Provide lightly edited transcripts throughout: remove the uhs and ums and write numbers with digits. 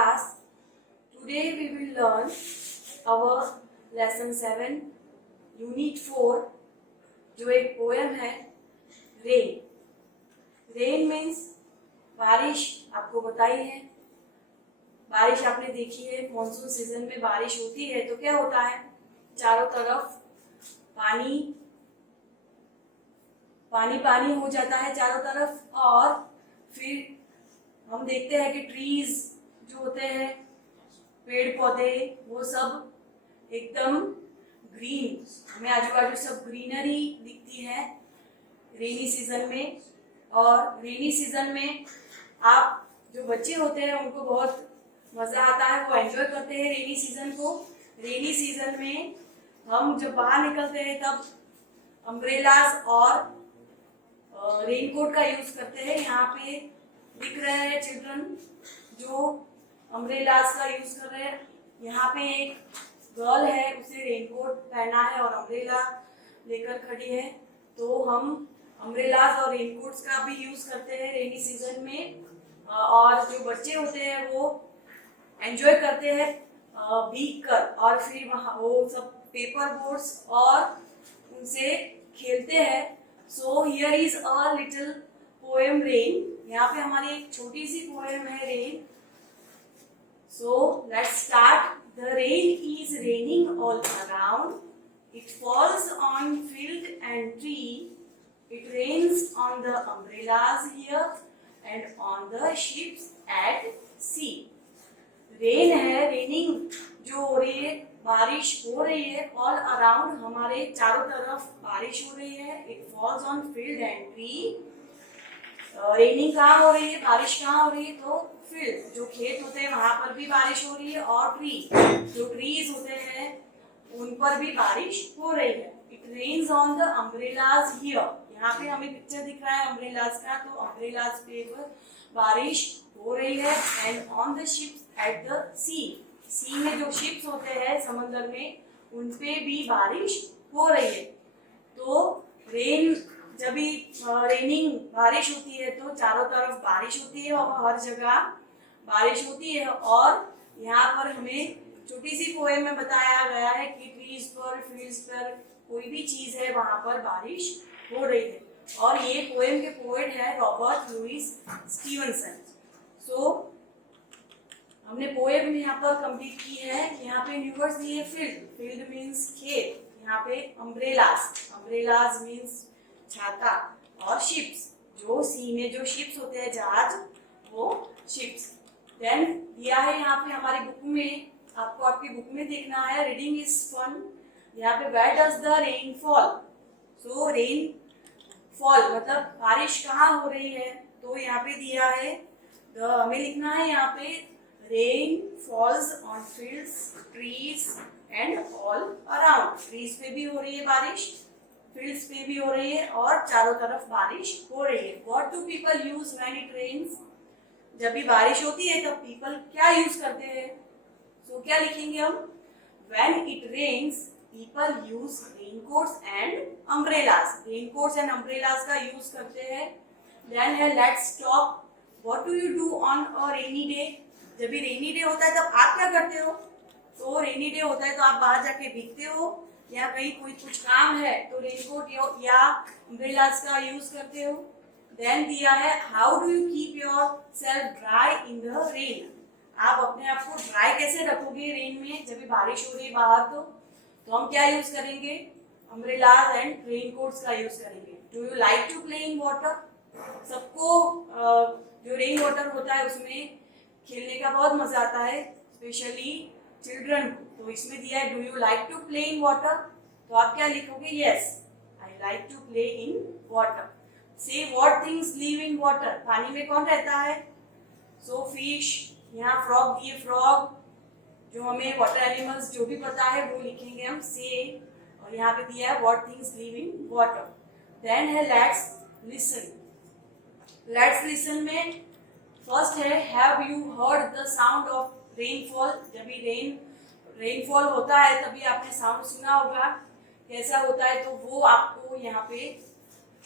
class. Today we will learn our lesson 7 unit 4 जो एक poem है रेन. रेन मीन्स बारिश. आपको बताई है बारिश आपने देखी है. मॉनसून सीजन में बारिश होती है तो क्या होता है, चारों तरफ पानी पानी पानी हो जाता है चारों तरफ. और फिर हम देखते हैं कि ट्रीज जो होते हैं, पेड़ पौधे, वो सब एकदम ग्रीन, हमें आजू बाजू सब ग्रीनरी दिखती है रेनी सीजन में. और रेनी सीजन में आप जो बच्चे होते हैं उनको बहुत मजा आता है, वो एंजॉय करते हैं रेनी सीजन को. रेनी सीजन में हम जब बाहर निकलते हैं तब अम्ब्रेलास और रेनकोट का यूज करते हैं. यहाँ पे दिख रहे हैं चिल्ड्रन जो अम्ब्रेलास का यूज कर रहे हैं. यहाँ पे एक गर्ल है, उसे रेनकोट पहना है और अम्ब्रेला लेकर खड़ी है. तो हम अम्ब्रेलास और रेनकोट्स का भी यूज करते हैं रेनी सीजन में. और जो बच्चे होते हैं वो एंजॉय करते हैं भीग कर, और फिर वहाँ वो सब पेपर बोट्स और उनसे खेलते हैं. So here is a little poem rain. यहाँ पे हमारी एक छोटी सी पोएम है rain. So let's start. The rain is raining all around. It falls on field and tree. It rains on the umbrellas here and on the ships at sea. Rain है, raining जो हो रही है, बारिश हो रही है. All around हमारे चारों तरफ बारिश हो रही है. It falls on field and tree. Raining कहाँ हो रही है, बारिश कहाँ हो रही है, तो फील्ड जो खेत होते हैं वहां पर भी बारिश हो रही है. और ट्री जो ट्रीज होते हैं उन पर भी बारिश हो रही है. It rains on the umbrellas here. यहाँ पे हमें पिक्चर दिख रहा है अम्ब्रेलाज का, तो अम्ब्रेलाज पे बारिश हो रही है. And on the ships at the sea. Sea में जो शिप्स होते हैं समंदर में, उन पे भी बारिश हो रही है. तो रेन जब भी रेनिंग बारिश होती है तो चारों तरफ बारिश होती है और हर जगह बारिश होती है. और यहाँ पर हमें छोटी सी पोएम में बताया गया है कि ट्रीज पर, फील्ड्स पर, कोई भी चीज है वहां पर बारिश हो रही है. और ये पोएम के पोएट है रॉबर्ट लुइस स्टीवनसन. सो हमने पोएम यहाँ पर कंप्लीट की है. यहाँ पे न्यू वर्ड्स दिए. फील्ड, फील्ड मीन्स खेत. यहाँ पे अम्ब्रेलास, अम्ब्रेलास मीन्स छाता. और शिप्स जो सी में जो शिप्स होते हैं जहाज, वो शिप्स. देन दिया है यहाँ पे हमारी बुक में, आपको आपकी बुक में देखना है. Reading is fun. यहाँ पे where does the rain fall. So rain fall मतलब बारिश कहाँ हो रही है, तो यहाँ पे दिया है हमें लिखना है यहाँ पे rain falls on fields, trees and all around. Trees पे भी हो रही है बारिश, फील्ड्स पे भी हो रही है, और चारों तरफ बारिश हो रही है. What do people use when it rains. जब भी बारिश होती है तब पीपल क्या यूज करते हैं. सो क्या लिखेंगे हम, when it rains people use raincoats and umbrellas. Raincoats and umbrellas का यूज करते हैं. देन है let's talk. What do you do on a rainy day. जब भी रेनी डे होता है तब आप क्या करते हो. तो रेनी डे होता है तो आप बाहर जाके भीगते हो, या कहीं कोई कुछ काम है तो रेनकोट या अम्ब्रेलास का यूज करते हो. देन दिया है how do you keep your self dry in the rain. आप अपने आप को ड्राई कैसे रखोगे रेन में, जब भी बारिश हो रही है बाहर. तो हम क्या यूज करेंगे, अम्ब्रेलास एंड रेनकोट्स का यूज करेंगे. Do you like to play in water. सबको जो रेन वाटर होता है उसमें खेलने का बहुत मजा आता है, स्पेशली चिल्ड्रन को. तो इसमें दिया है do you like to play in water. तो आप क्या लिखोगे, yes I like to play in water. Say what things live in water. पानी में कौन रहता है. So fish. यहाँ फ्रॉग दिए, फ्रॉग जो हमें वाटर एनिमल्स जो भी पता है वो लिखेंगे हम से. और यहाँ पे दिया है what things live in water. Then है लेट्स लिसन. लेट्स लिसन में फर्स्ट है have you heard the sound of rainfall. जब भी रेनफॉल होता है तभी आपने साउंड सुना होगा कैसा होता है, तो वो आपको यहाँ पे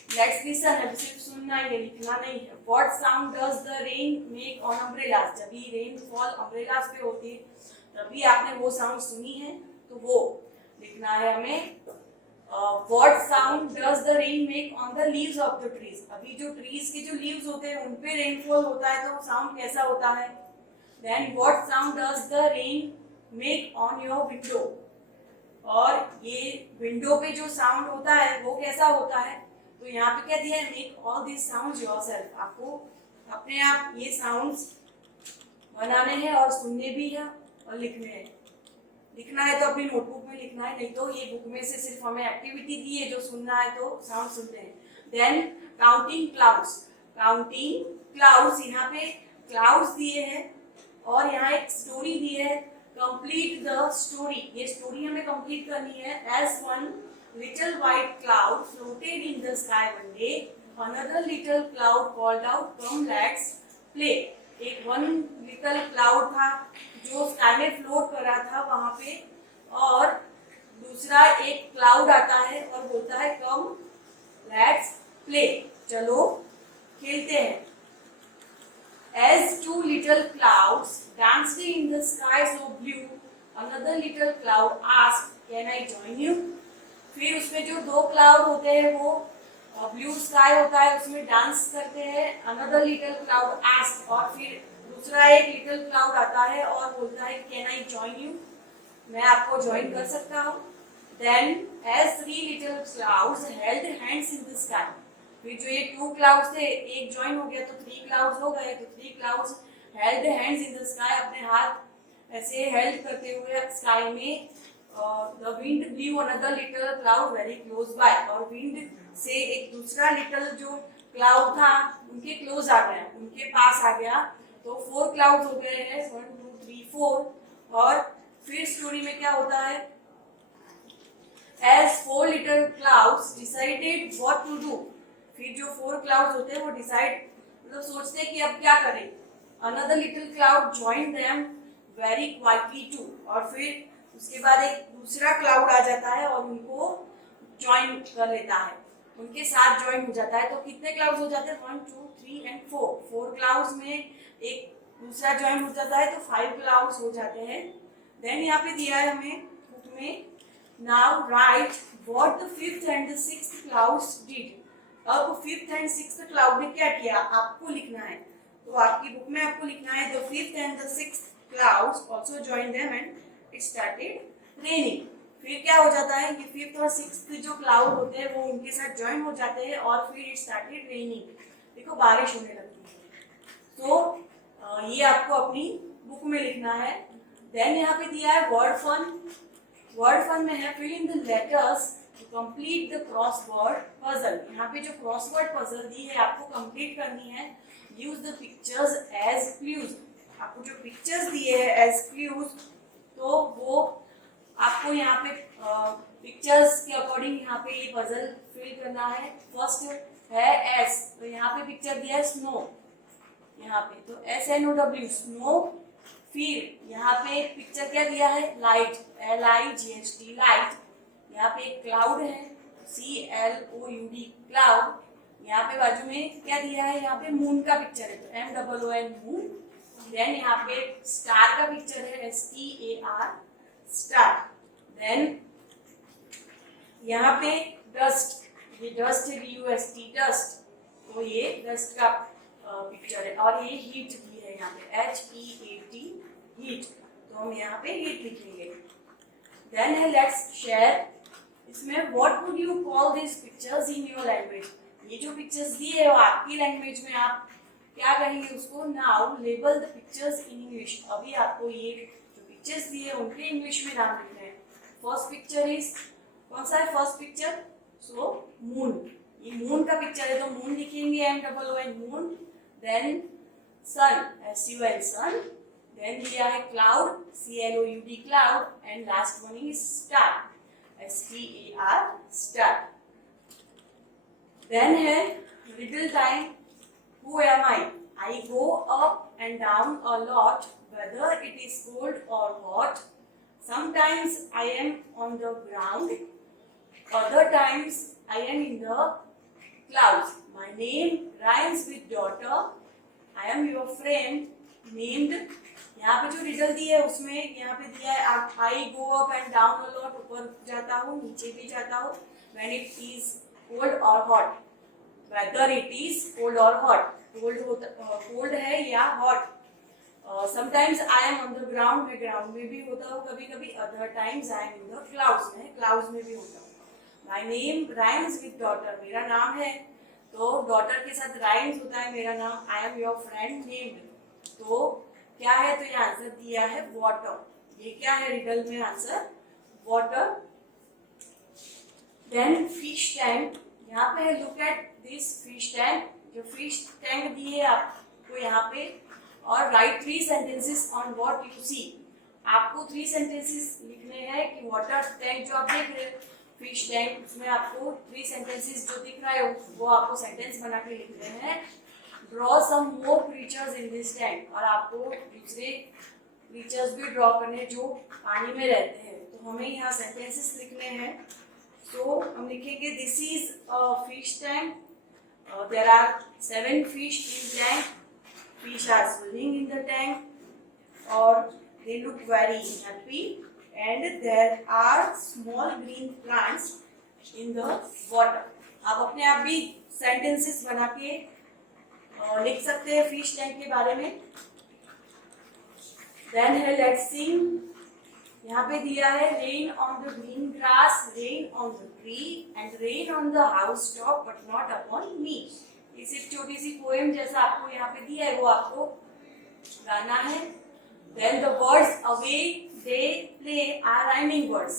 लेट्स लिसन, अब सिर्फ सुनना ही है, लिखना नहीं है। What sound does the rain make on umbrellas, जब भी रेनफॉल अम्ब्रेलास पे होती है तभी आपने वो साउंड सुनी है, तो वो लिखना है हमें। What sound does the rain make on the leaves of the trees, अभी जो ट्रीज के जो लीव्स होते हैं उन पे रेनफॉल होता है तो साउंड कैसा होता है। Then what sound does the rain make on your window, और ये विंडो पे जो साउंड होता है वो कैसा होता है। तो यहाँ पे क्या दिया है, make all this sounds yourself, आपको अपने आप ये साउंड्स बनाने हैं और सुनने भी है और लिखने हैं। लिखना है तो अपनी नोटबुक में लिखना है, नहीं तो ये बुक में से सिर्फ हमें एक्टिविटी दी है, जो सुनना है तो साउंड सुनते हैं। Then counting clouds, counting clouds, यहाँ पे क्लाउड्स दिए हैं और यहाँ एक स्टोरी दी है, कंप्लीट द स्टोरी, ये स्टोरी हमें कंप्लीट करनी है। As one little white cloud floated in the sky one day, another little cloud called out come let's play, एक वन लिटिल क्लाउड था जो स्काई में फ्लोट कर रहा था वहां पे, और दूसरा एक क्लाउड आता है और बोलता है कम लेट्स प्ले, चलो खेलते हैं। As two little clouds danced in the sky so blue, another little cloud asked, "Can I join you?" फिर उसमें जो दो क्लाउड होते हैं वो ब्लू स्काई होता है, उसमें डांस करते हैं। अनदर लिटिल क्लाउड आस्क, और फिर दूसरा एक लिटिल क्लाउड आता है और बोलता है कैन आई जॉइन यू, मैं आपको ज्वाइन कर सकता हूँ। Then as three little clouds held hands in the sky, फिर जो ये टू क्लाउड्स थे एक ज्वाइन हो गया तो थ्री क्लाउड्स हो गए, तो three clouds held hands in the sky, अपने हाथ ऐसे हेल्ड करते हुए स्काई में। The wind blue another little cloud very close by, और विंड से एक दूसरा लिटिल जो क्लाउड था उनके क्लोज आ गया, उनके पास आ गया, तो फोर क्लाउड्स हो गए हैं, 1 2 3 4। और फिर स्टोरी में क्या होता है, as four little clouds decided what to do, फिर जो फोर क्लाउड्स होते हैं वो डिसाइड मतलब सोचते हैं कि अब क्या करें। Another little cloud join them very quietly too, और फिर उसके बाद एक दूसरा क्लाउड आ जाता है और उनको ज्वाइन कर लेता है, उनके साथ ज्वाइन हो जाता है। तो कितने क्लाउड्स हो जाते हैं, 1 2 3 एंड 4, 4 क्लाउड्स में एक दूसरा ज्वाइन हो जाता है तो 5 क्लाउड्स हो जाते हैं। देन यहाँ पे दिया है हमें बुक में, now right what the fifth and the sixth clouds did, अब फिफ्थ एंड सिक्स्थ क्लाउड ने क्या किया आपको लिखना है, तो आपकी बुक में आपको लिखना है the fifth and the sixth clouds also join them and it started raining. फिर क्या हो जाता है कि फिफ्थ और सिक्स्थ जो क्लाउड होते हैं वो उनके साथ ज्वाइन हो जाते हैं और फिर इट स्टार्टेड रेनिंग, देखो बारिश होने लगती है। तो ये आपको अपनी बुक में लिखना है। देन यहाँ पे दिया है वर्ड फन, वर्ड फन में है fill in the letters to complete the crossword puzzle, यहाँ पे जो क्रॉसवर्ड पजल दी है आपको कंप्लीट करनी है। Use the pictures as clues, आपको जो पिक्चर्स दिए हैं एज क्लूज, तो वो आपको यहाँ पे पिक्चर्स के अकॉर्डिंग यहाँ पे ये पजल फिल करना है। फर्स्ट है एस, तो यहाँ पे पिक्चर दिया है स्नो, यहाँ पे तो SNOW स्नो। फिर यहाँ पे पिक्चर क्या दिया है लाइट, LIGHT लाइट, यहाँ पे एक क्लाउड है CLOUD क्लाउड, यहाँ पे बाजू में क्या दिया है, यहाँ पे मून का पिक्चर है तो MOON मून। देन यहाँ पे स्टार का पिक्चर है STAR स्टार। देन यहाँ पे डस्ट, ये डस्ट है DUST डस्ट, तो ये डस्ट का पिक्चर है। और ये हीट भी है यहाँ पे HEAT हीट, तो हम यहाँ पे हीट लिखेंगे। देन है लेट्स शेयर, इसमें what would you call this pictures in your language, ये जो पिक्चर्स दिए है वो आपकी लैंग्वेज में आप क्या कहेंगे उसको। Now label the pictures in English, अभी आपको ये जो पिक्चर्स दिए हैं उनके इंग्लिश में नाम लिखना है। फर्स्ट पिक्चर इज, कौन सा है फर्स्ट पिक्चर, सो मून, ये मून का पिक्चर है तो मून लिखेंगे MOON moon. Then sun SUN sun. Then दिया है cloud CLOUD cloud, and last one is star STAR star. Then है little time, who am I go up and down a lot whether it is cold or hot, sometimes I am on the ground, other times I am in the clouds. My name rhymes with daughter. I am your friend named. यहाँ पे जो riddle दी है उसमें यहाँ पे दिया है I go up and down a lot. ऊपर जाता हूँ, नीचे भी जाता हूँ. When it is cold or hot. Whether it is cold or hot. cold है या hot. Sometimes I am on the ground. मैं ground में भी होता हूँ कभी कभी. Other times I am in the clouds. मैं clouds में भी होता हूँ. My name rhymes with daughter. मेरा नाम है तो daughter के साथ rhymes होता है मेरा नाम. I am your friend named. तो क्या है, तो ये आंसर दिया है water. ये क्या है रिडल में answer water. Then fish tank. यहाँ पे है look at this fish tank. जो fish tank दी है आपको यहाँ पे, और write 3 sentences on what you see. आपको 3 sentences लिखने हैं कि water tank जो आप देख रहे हो फिश टैंक, उसमें आपको 3 sentences जो दिख रहा है वो आपको सेंटेंस बना के लिखने हैं. Draw some more creatures in this tank. और आपको दूसरे क्रीचर्स भी ड्रॉ करने जो पानी में रहते हैं. तो हमें यहाँ सेंटेंसेस लिखने हैं. तो हम लिखेंगे this is a fish tank. There are 7 fish in tank. Fish are swimming in the tank or they look very happy, and there are small green plants in the water. आप अपने आप भी sentences बना के लिख सकते हैं fish tank के बारे में. Then है let's sing. यहाँ पे दिया है rain on the green grass, rain on the tree, and rain on the housetop, but not upon me. ये सिर्फ छोटी सी पोएम जैसा आपको यहाँ पे दिया है वो आपको गाना है. Then the words away they play are rhyming words.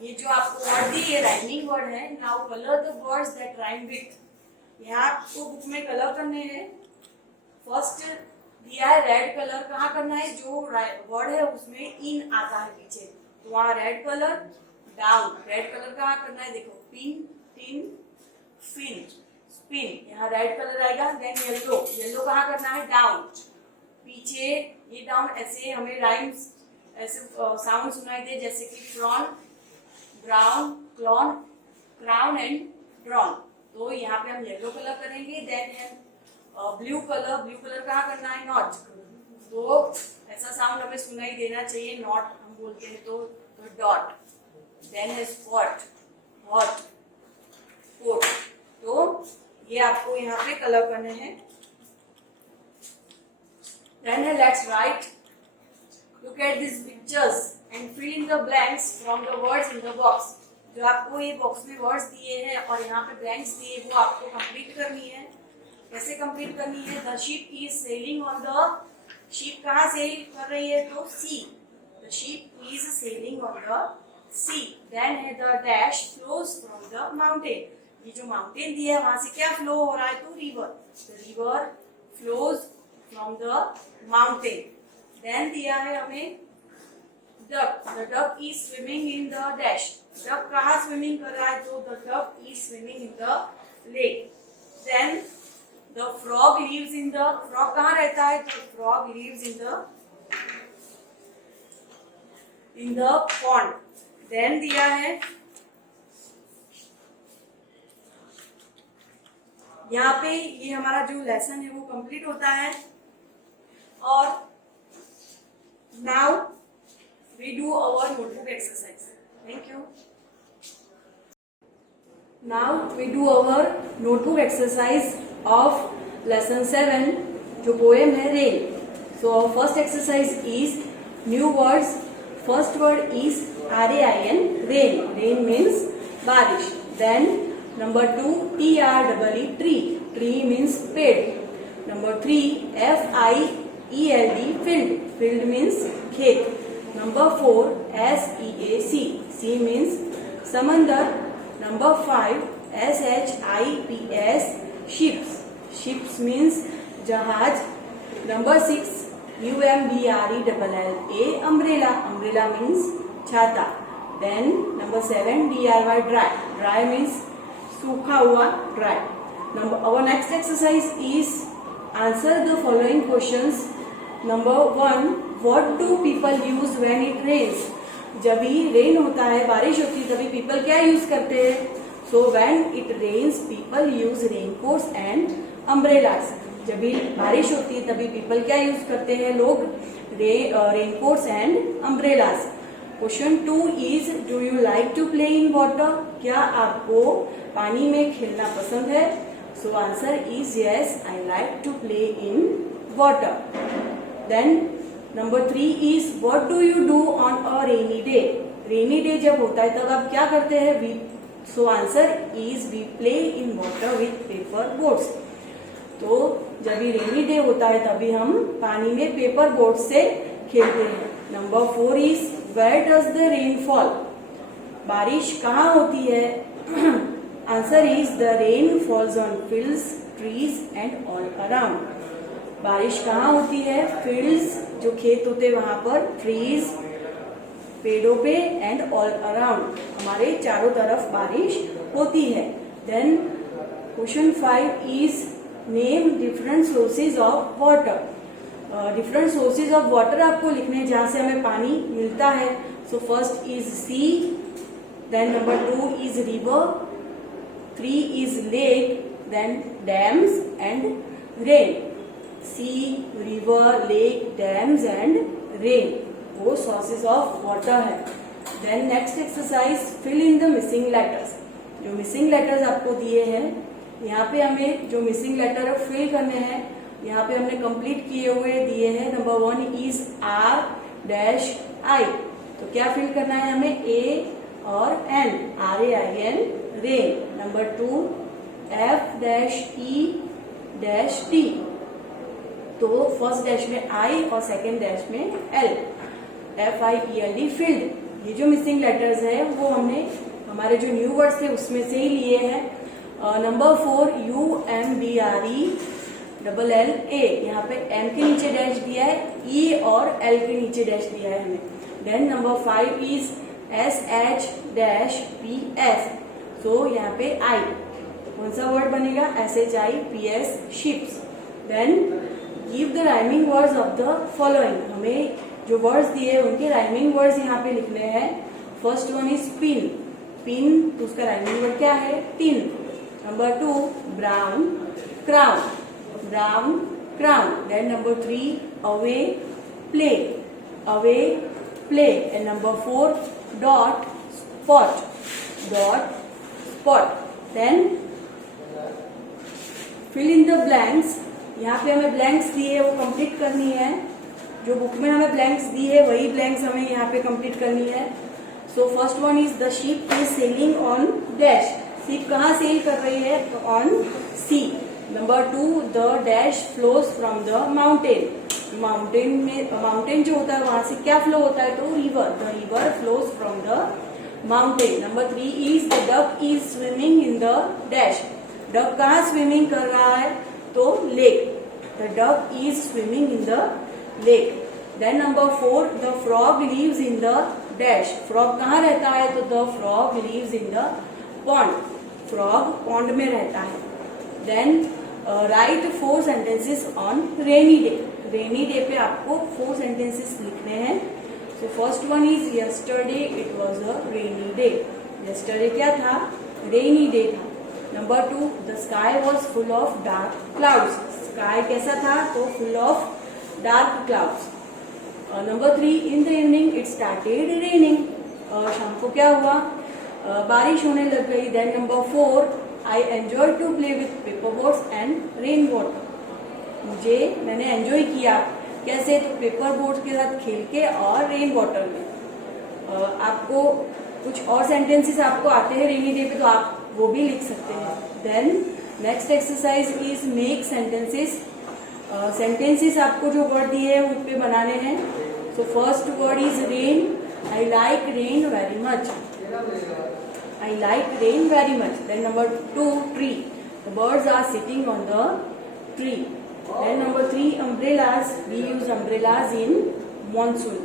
ये जो आपको वर्ड दी है राइमिंग वर्ड है. Now color the words that rhyme with. यहाँ आपको बुक में कलर करने हैं. फर्स्ट दिया है रेड कलर. कहाँ करना है, जो वर्ड है उसमें इन आता है पीछे तो वहाँ red colour. Down red colour कहाँ करना है, देखो पिन टिन फिन स्पिन, यहाँ रेड कलर आएगा. Then yellow. येलो कहाँ करना है, डाउन पीछे. ये डाउन ऐसे हमें राइम्स ऐसे साउंड सुनाई दे जैसे कि frown, brown, clone, crown and drawn. तो यहाँ पे हम येलो कलर करेंगे. देन है ब्लू कलर. ब्लू कलर कहाँ करना है, नॉट. तो ऐसा साउंड हमें सुनाई देना चाहिए, नॉट हम बोलते हैं तो डॉट. देन है स्पॉट, हॉट, कोट. तो ये आपको यहाँ पे कलर करने हैं. देन है let's write. Look at these pictures and fill in the blanks from the words in the box. जो आपको ये बॉक्स में वर्ड्स दिए हैं और यहाँ पे ब्लैंक्स दिए वो आपको कंप्लीट करनी है. कैसे कंप्लीट करनी है, the ship is sailing on the. Ship कहाँ सेल कर रही है, तो sea. The ship is sailing on the sea. Then है the dash flows from the mountain. ये जो माउंटेन दिया है वहां से क्या फ्लो हो रहा है, तो river. The river flows from the mountain. Then दिया है हमें duck. The duck is swimming in the dash. Duck कहाँ स्विमिंग कर रहा है, तो the duck is swimming in the lake. Then the frog lives in the. Frog कहाँ रहता है, तो frog lives in the pond. देन दिया है यहाँ पे ये हमारा जो लेसन है वो कंप्लीट होता है. और now we do our notebook exercise. Thank you. Now we do our notebook exercise of lesson 7 जो poem है rain. So our first exercise is new words. First word is rain. Rain. Rain means बारिश. Then number 2 tree. Tree. Tree means पेड़. Number 3 field. Field. Field means खेत. Number 4 seac. Sea means समंदर. Number 5 ships. Ships. Ships means जहाज. Number 6 umbrella. Umbrella. Umbrella means छाता. Then number 7 dry. Dry means सूखा हुआ, dry. Our next exercise is answer the following questions. Number 1, what do people use when it rains? जब भी rain होता है, बारिश होती है, तभी people क्या यूज करते हैं? So when it rains people use raincoats and umbrellas. जब भी बारिश होती है तभी पीपल क्या यूज करते हैं, लोग raincoats and umbrellas. Question 2 is do you like to play in water? क्या आपको पानी में खेलना पसंद है? So answer is yes, I like to play in water. Then number 3 is what do you do on a rainy day? Rainy day जब होता है तब आप क्या करते हैं? So answer is we play in water with paper boats. तो जब भी रेनी डे होता है तभी हम पानी में पेपर बोट से खेलते हैं। Number 4 is where does the rain fall? बारिश कहाँ होती है? Answer is the rain falls on fields, trees and all around. बारिश कहाँ होती है? फील्ड्स जो खेत होते हैं वहां पर, ट्रीज पेड़ों पे एंड ऑल अराउंड हमारे चारों तरफ बारिश होती है। Then question 5 is name different sources of water. डिफरेंट सोर्सेज ऑफ वाटर आपको लिखने जहां से हमें पानी मिलता है। So first is sea, then number 2 is river, 3 is lake, then dams and rain. Sea, river, lake, dams and rain वो सोर्सेज ऑफ वाटर है। Then next exercise fill in the missing letters. जो missing letters आपको दिए हैं यहाँ पे हमें जो मिसिंग लेटर फिल करने हैं, यहाँ पे हमने कंप्लीट किए हुए दिए हैं। Number 1 is R dash I. तो क्या फिल करना है हमें? ए और N, RAIN rain. Number 2 F dash E dash T. तो फर्स्ट डैश में आई और सेकेंड डैश में एल, FIELD फील्ड। ये जो मिसिंग लेटर्स है वो हमने हमारे जो न्यू वर्ड्स थे उसमें से ही लिए हैं। Number 4 UMBRE LLA। यहाँ पे M के नीचे डैश दिया है, E और L के नीचे डैश दिया है हमें। Then number 5 is SH dash PS। So यहाँ पे I कौन सा वर्ड बनेगा? SHIPS ships. Then give the rhyming words of the following. हमें जो वर्ड्स दिए उनके राइमिंग वर्ड्स यहाँ पे लिखने हैं। First one is pin. Pin तो उसका राइमिंग वर्ड क्या है? Tin. Number 2 brown crown, brown crown. Then number 3 away play, away play. And number 4 dot spot, dot spot. Then fill in the blanks. यहाँ पे हमें ब्लैंक्स दिए वो complete करनी है। जो बुक में हमें ब्लैंक्स दी है वही ब्लैंक्स हमें यहाँ पे कंप्लीट करनी है। So first one is the ship is sailing on dash. Ship कहाँ सेल कर रही है? On sea. Number 2 the dash flows from the mountain. Mountain में माउंटेन जो होता है वहां से क्या फ्लो होता है? तो river, the river flows from the mountain. Number 3 is the duck is swimming in the dash. Duck कहाँ स्विमिंग कर रहा है? तो lake, the duck is swimming in the lake. Then number 4 the frog lives in the dash. Frog कहाँ रहता है? तो the frog lives in the pond, frog pond में रहता है। Then write 4 sentences on rainy day. Rainy day पे आपको 4 sentences लिखने हैं। So first one is yesterday it was a rainy day. Yesterday क्या था? रेनी डे था। Number 2 the sky was full of dark clouds. Sky कैसा था? तो full of dark clouds. Number 3 in the evening it started raining. शाम को क्या हुआ? बारिश होने लग गई। Then number 4 I enjoy to play with paper boats and rain water. मैंने एंजॉय किया कैसे? तो पेपर बोट्स के साथ खेल के और रेन वाटर में। आपको कुछ और सेंटेंसेस आपको आते हैं रेनी डे पे तो आप वो भी लिख सकते हैं। Then next exercise is make sentences. Sentences आपको जो वर्ड दिए हैं उन पे बनाने हैं। So first word is rain. I like rain very much, I like rain very much. Then number 2 tree, the birds are sitting on the tree. Then number 3 umbrellas, we use umbrellas in monsoon.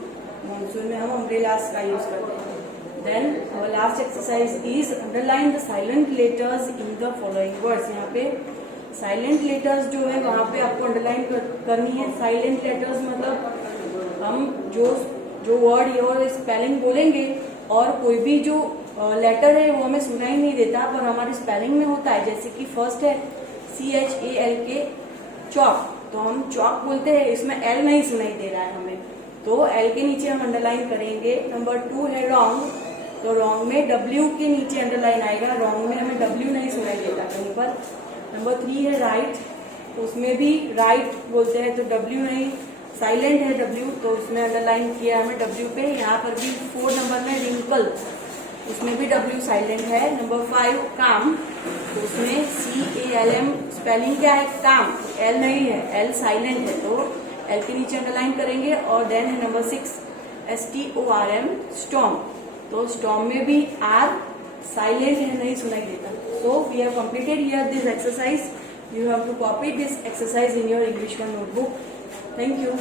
Monsoon में हम umbrellas का use करते हैं। Then our last exercise is underline the silent letters in the following words। यहाँ पे silent letters जो है वहाँ पे आपको अंडरलाइन करनी है। साइलेंट लेटर्स मतलब हम जो वर्ड और स्पेलिंग बोलेंगे और कोई भी जो लेटर है वो हमें सुनाई नहीं देता, पर हमारे स्पेलिंग में होता है। जैसे कि फर्स्ट है CHALK चॉक, तो हम चॉक बोलते हैं, इसमें L नहीं सुनाई दे रहा है हमें, तो L के नीचे हम अंडरलाइन करेंगे। नंबर 2 है रॉन्ग, तो रॉन्ग में W के नीचे अंडरलाइन आएगा, रॉन्ग में हमें W नहीं सुनाई देता कहीं पर। नंबर 3 है राइट, तो उसमें भी राइट बोलते हैं तो W नहीं, साइलेंट है W, तो उसमें अंडरलाइन किया हमें W पे। यहाँ पर भी 4 नंबर में रिंकल, उसमें भी W साइलेंट है। नंबर 5 काम, तो उसमें CALM स्पेलिंग क्या है काम, L नहीं है, L साइलेंट है, तो L के नीचे अंडरलाइन करेंगे। और देन है नंबर 6 STORM स्टॉर्म, तो स्टॉर्म में भी R साइलेंट है, नहीं सुनाई देता। So we have completed here this exercise. You have to copy this exercise in your English 1 notebook. Thank you.